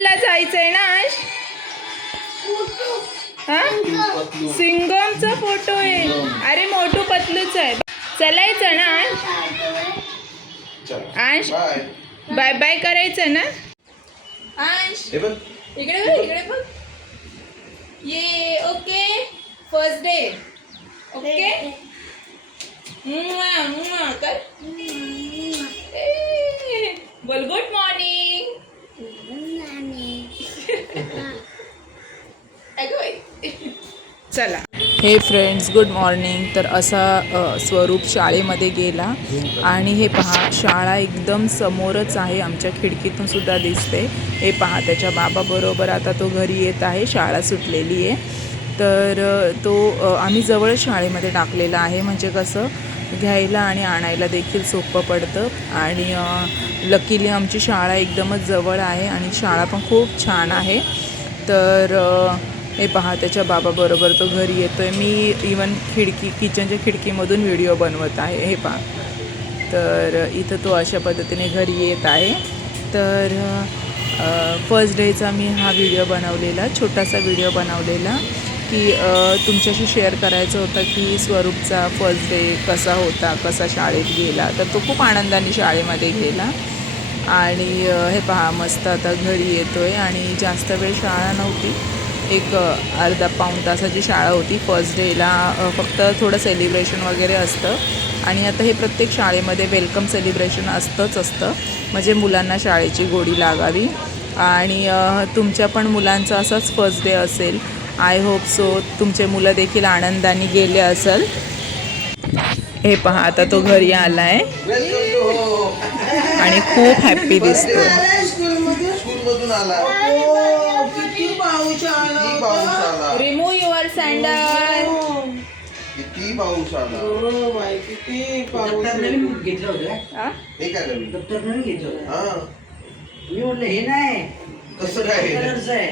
ला जायचंय ना आज? हा सिंगमचा फोटो आहे. अरे मोठू पतलूच आहे. चलायचं ना आज? बाय बाय करायचं ना आज? इकडे बघ, इकडे बघ. ये ओके फर्स्ट डे ओके कर बोल गुड मॉर्निंग. चला हे फ्रेंड्स गुड मॉर्निंग. तर असा स्वरूप शाळेमध्ये गेला आणि हे पहा शाळा एकदम समोरच आहे, आमच्या खिडकीतून सुद्धा दिसते. हे पहा त्याच्या बाबाबरोबर आता तो घरी येत आहे, शाळा सुटलेली आहे. तर तो आम्ही जवळ शाळेमध्ये टाकलेला आहे, म्हणजे कसं घ्यायला आणि आणायला देखील सोपं पडतं. आणि लकीली आमची शाळा एकदमच जवळ आहे आणि शाळा पण खूप छान आहे. तर हे पहा त्याच्या बाबाबरोबर तो घरी येतो आहे. मी इवन किचनच्या खिडकीमधून व्हिडिओ बनवत आहे. हे पहा तर इथं तो अशा पद्धतीने घरी येत आहे. तर फर्स्ट डेचा मी हा व्हिडिओ बनवलेला, छोटासा व्हिडिओ बनवलेला की तुमच्याशी शेअर करायचं होतं की स्वरूपचा फर्स्ट डे कसा होता, कसा शाळेत गेला. तर तो खूप आनंदाने शाळेमध्ये गेला. आणि हे पहा मस्त आता घरी येतो आहे. आणि जास्त वेळ शाळा नव्हती, एक अर्धा पाऊण तासाची शाळा होती. फर्स्ट डेला फक्त थोडं सेलिब्रेशन वगैरे असतं. आणि आता हे प्रत्येक शाळेमध्ये वेलकम सेलिब्रेशन असतं, म्हणजे मुलांना शाळेची गोडी लागावी. आणि तुमच्या पण मुलांचा असाच फर्स्ट डे असेल. आय होप सो तुमचे मुलं देखील आनंदाने गेले असेल. हे पहा आता तो घरी आला आहे आणि खूप हॅप्पी दिसतो. Remove your sandal. किती पाऊस आला. किती पाऊस. नवीन घेतलं होतं. हे काय नवीन दप्तर नवीन घेतलं होतं. हा मी म्हटलं हे नाही कसं काय कलरच आहे.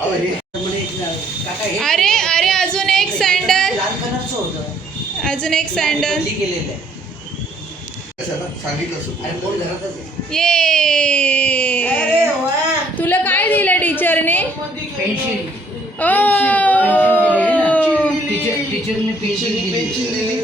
अहो हे अरे अरे अजून एक सँडल. लाल कलरचं होतं. अजून एक सँडल केलेलं आहे. सांगितलं ये. तुला काय दिलं टीचरने? पेन्सिल. ओ टीचरने पेन्सिल दिली.